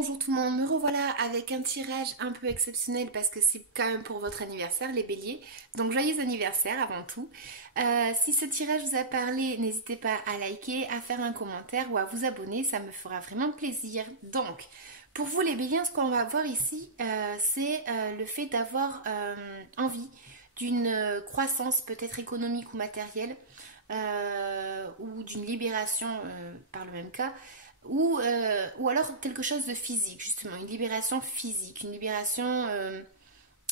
bonjour tout le monde, me revoilà avec un tirage un peu exceptionnel parce que c'est quand même pour votre anniversaire les béliers. Donc joyeux anniversaire avant tout. Si ce tirage vous a parlé, n'hésitez pas à liker, à faire un commentaire ou à vous abonner, ça me fera vraiment plaisir. Donc pour vous les béliers, ce qu'on va voir ici, c'est le fait d'avoir envie d'une croissance peut-être économique ou matérielle ou d'une libération par le même cas. Ou alors quelque chose de physique, justement, une libération physique, une libération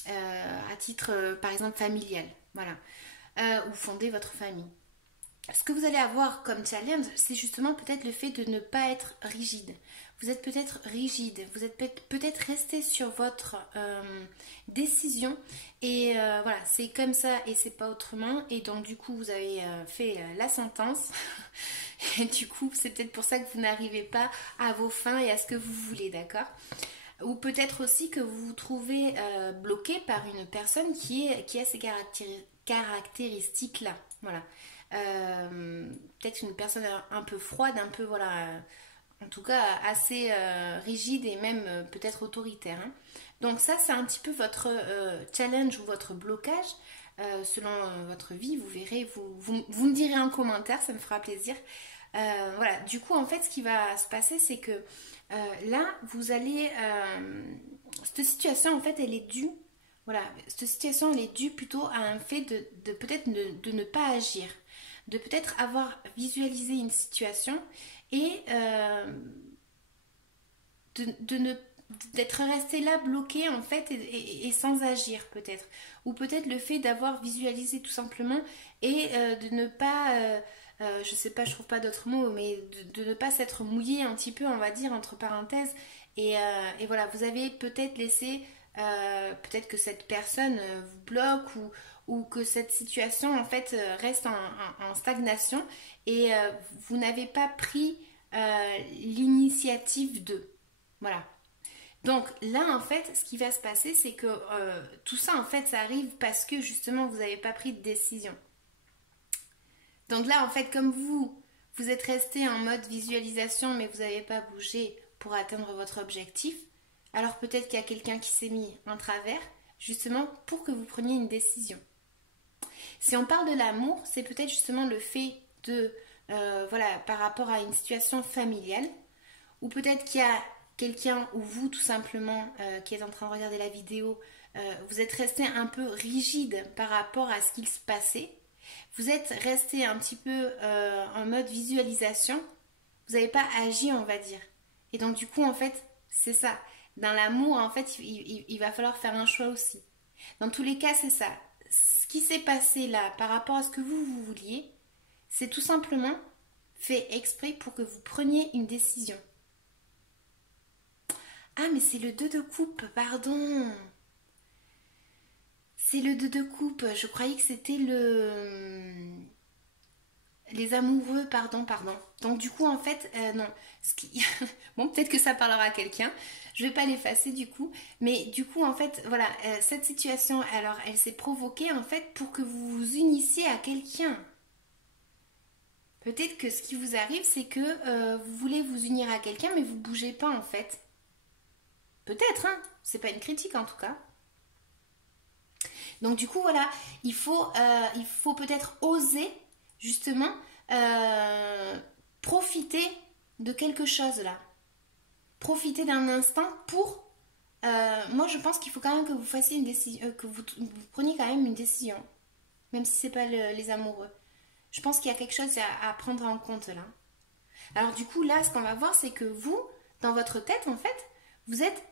à titre, par exemple, familial, voilà, ou fonder votre famille. Ce que vous allez avoir comme challenge, c'est justement peut-être le fait de ne pas être rigide. Vous êtes peut-être rigide, vous êtes peut-être resté sur votre décision et voilà, c'est comme ça et c'est pas autrement. Et donc du coup, vous avez fait la sentence. Et du coup, c'est peut-être pour ça que vous n'arrivez pas à vos fins et à ce que vous voulez, d'accord? Ou peut-être aussi que vous vous trouvez bloqué par une personne qui a ces caractéristiques-là. Voilà. Peut-être une personne un peu froide, un peu, voilà, en tout cas assez rigide et même peut-être autoritaire. Hein. Donc ça, c'est un petit peu votre challenge ou votre blocage. Selon votre vie, vous verrez, vous me direz en commentaire, ça me fera plaisir. Voilà, du coup, en fait, ce qui va se passer, c'est que là, vous allez... cette situation, en fait, elle est due... Voilà, cette situation, elle est due plutôt à un fait de peut-être de ne pas agir, de peut-être avoir visualisé une situation et de ne d'être resté là bloqué en fait et sans agir peut-être, ou peut-être le fait d'avoir visualisé tout simplement et de ne pas je sais pas, je trouve pas d'autres mots, mais de ne pas s'être mouillé un petit peu, on va dire, entre parenthèses, et voilà, vous avez peut-être laissé peut-être que cette personne vous bloque ou que cette situation en fait reste en stagnation et vous n'avez pas pris l'initiative de, voilà. Donc là, en fait, ce qui va se passer, c'est que tout ça, en fait, ça arrive parce que justement, vous n'avez pas pris de décision. Donc là, en fait, comme vous êtes resté en mode visualisation, mais vous n'avez pas bougé pour atteindre votre objectif, alors peut-être qu'il y a quelqu'un qui s'est mis en travers, justement, pour que vous preniez une décision. Si on parle de l'amour, c'est peut-être justement le fait de, voilà, par rapport à une situation familiale, ou peut-être qu'il y a quelqu'un ou vous tout simplement qui est en train de regarder la vidéo, vous êtes resté un peu rigide par rapport à ce qu'il se passait. Vous êtes resté un petit peu en mode visualisation. Vous n'avez pas agi, on va dire. Et donc du coup, en fait, c'est ça. Dans l'amour, en fait, il va falloir faire un choix aussi. Dans tous les cas, c'est ça. Ce qui s'est passé là par rapport à ce que vous vouliez, c'est tout simplement fait exprès pour que vous preniez une décision. Ah, mais c'est le 2 de coupe, pardon. C'est le 2 de coupe. Je croyais que c'était les amoureux, pardon. Donc du coup, en fait, non. Bon, peut-être que ça parlera à quelqu'un. Je vais pas l'effacer du coup. Mais du coup, en fait, voilà, cette situation, alors, elle s'est provoquée, en fait, pour que vous vous unissiez à quelqu'un. Peut-être que ce qui vous arrive, c'est que vous voulez vous unir à quelqu'un, mais vous bougez pas, en fait. Peut-être, hein. C'est pas une critique, en tout cas. Donc du coup, voilà, il faut peut-être oser, justement, profiter de quelque chose, là. Profiter d'un instant pour... moi, je pense qu'il faut quand même que vous fassiez une décision, que vous preniez quand même une décision. Même si c'est pas les amoureux. Je pense qu'il y a quelque chose à prendre en compte, là. Alors du coup, là, ce qu'on va voir, c'est que vous, dans votre tête, en fait, vous êtes...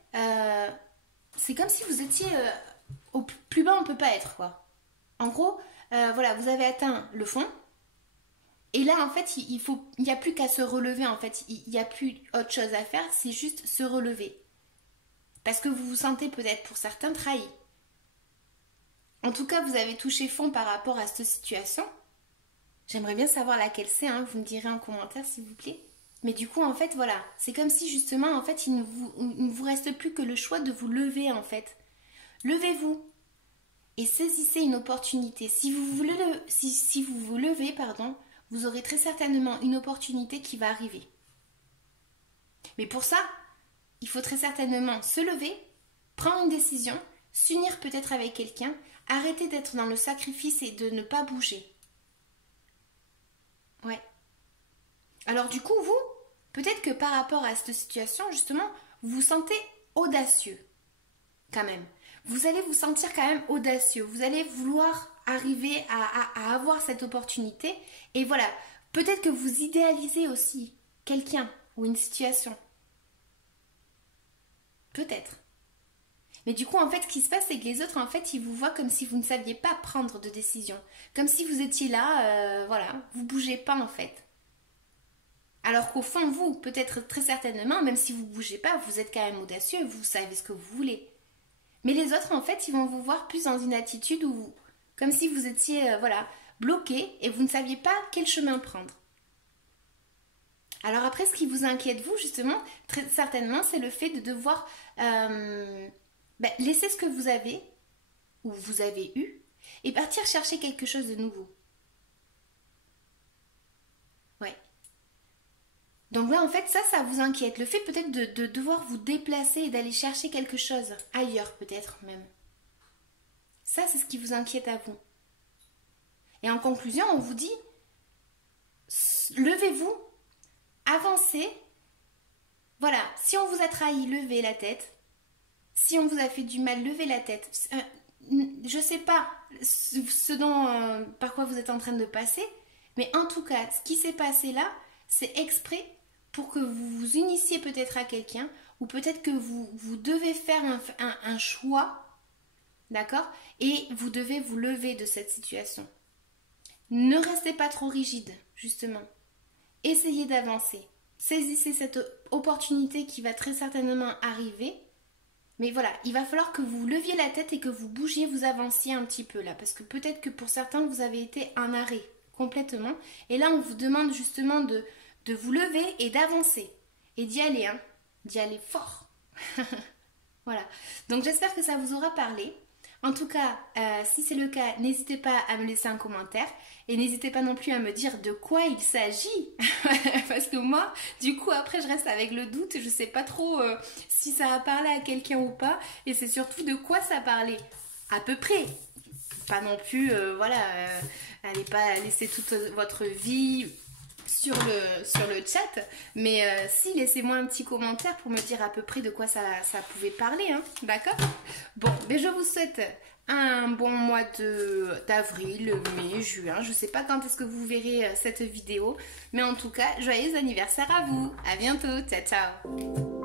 c'est comme si vous étiez au plus bas on peut pas être, quoi. En gros, voilà, vous avez atteint le fond. Et là, en fait, il n'y a plus qu'à se relever, en fait. Il n'y a plus autre chose à faire, c'est juste se relever. Parce que vous vous sentez peut-être, pour certains, trahi. En tout cas, vous avez touché fond par rapport à cette situation. J'aimerais bien savoir laquelle c'est, hein. Vous me direz en commentaire, s'il vous plaît. Mais du coup, en fait, voilà. C'est comme si, justement, en fait, il ne vous reste plus que le choix de vous lever, en fait. Levez-vous et saisissez une opportunité. Si vous vous levez, pardon, vous aurez très certainement une opportunité qui va arriver. Mais pour ça, il faut très certainement se lever, prendre une décision, s'unir peut-être avec quelqu'un, arrêter d'être dans le sacrifice et de ne pas bouger. Ouais. Alors du coup, vous, peut-être que par rapport à cette situation, justement, vous vous sentez audacieux, quand même. Vous allez vous sentir quand même audacieux. Vous allez vouloir arriver à avoir cette opportunité. Et voilà, peut-être que vous idéalisez aussi quelqu'un ou une situation. Peut-être. Mais du coup, en fait, ce qui se passe, c'est que les autres, en fait, ils vous voient comme si vous ne saviez pas prendre de décision. Comme si vous étiez là, voilà, vous bougez pas, en fait. Alors qu'au fond, vous, peut-être très certainement, même si vous ne bougez pas, vous êtes quand même audacieux, vous savez ce que vous voulez. Mais les autres, en fait, ils vont vous voir plus dans une attitude où, comme si vous étiez, voilà, bloqué et vous ne saviez pas quel chemin prendre. Alors après, ce qui vous inquiète, vous, justement, très certainement, c'est le fait de devoir laisser ce que vous avez, ou vous avez eu, et partir chercher quelque chose de nouveau. Ouais. Donc là, en fait, ça vous inquiète. Le fait peut-être de devoir vous déplacer et d'aller chercher quelque chose ailleurs, peut-être même. Ça, c'est ce qui vous inquiète à vous. Et en conclusion, on vous dit, levez-vous, avancez. Voilà, si on vous a trahi, levez la tête. Si on vous a fait du mal, levez la tête. Je sais pas par quoi vous êtes en train de passer, mais en tout cas, ce qui s'est passé là, c'est exprès pour que vous vous unissiez peut-être à quelqu'un, ou peut-être que vous devez faire un choix, d'accord? Et vous devez vous lever de cette situation. Ne restez pas trop rigide, justement. Essayez d'avancer. Saisissez cette opportunité qui va très certainement arriver. Mais voilà, il va falloir que vous leviez la tête et que vous bougiez, vous avanciez un petit peu là. Parce que peut-être que pour certains, vous avez été en arrêt complètement. Et là, on vous demande justement de vous lever et d'avancer. Et d'y aller, hein. D'y aller fort. Voilà. Donc j'espère que ça vous aura parlé. En tout cas, si c'est le cas, n'hésitez pas à me laisser un commentaire. Et n'hésitez pas non plus à me dire de quoi il s'agit. Parce que moi, du coup, après, je reste avec le doute. Je sais pas trop si ça a parlé à quelqu'un ou pas. Et c'est surtout de quoi ça parlait. À peu près. Pas non plus, voilà, allez pas laisser toute votre vie sur le chat. Mais si, laissez-moi un petit commentaire pour me dire à peu près de quoi ça pouvait parler. Hein, d'accord? Bon, mais je vous souhaite un bon mois d'avril, mai, juin. Je sais pas quand est-ce que vous verrez cette vidéo. Mais en tout cas, joyeux anniversaire à vous. À bientôt. Ciao, ciao.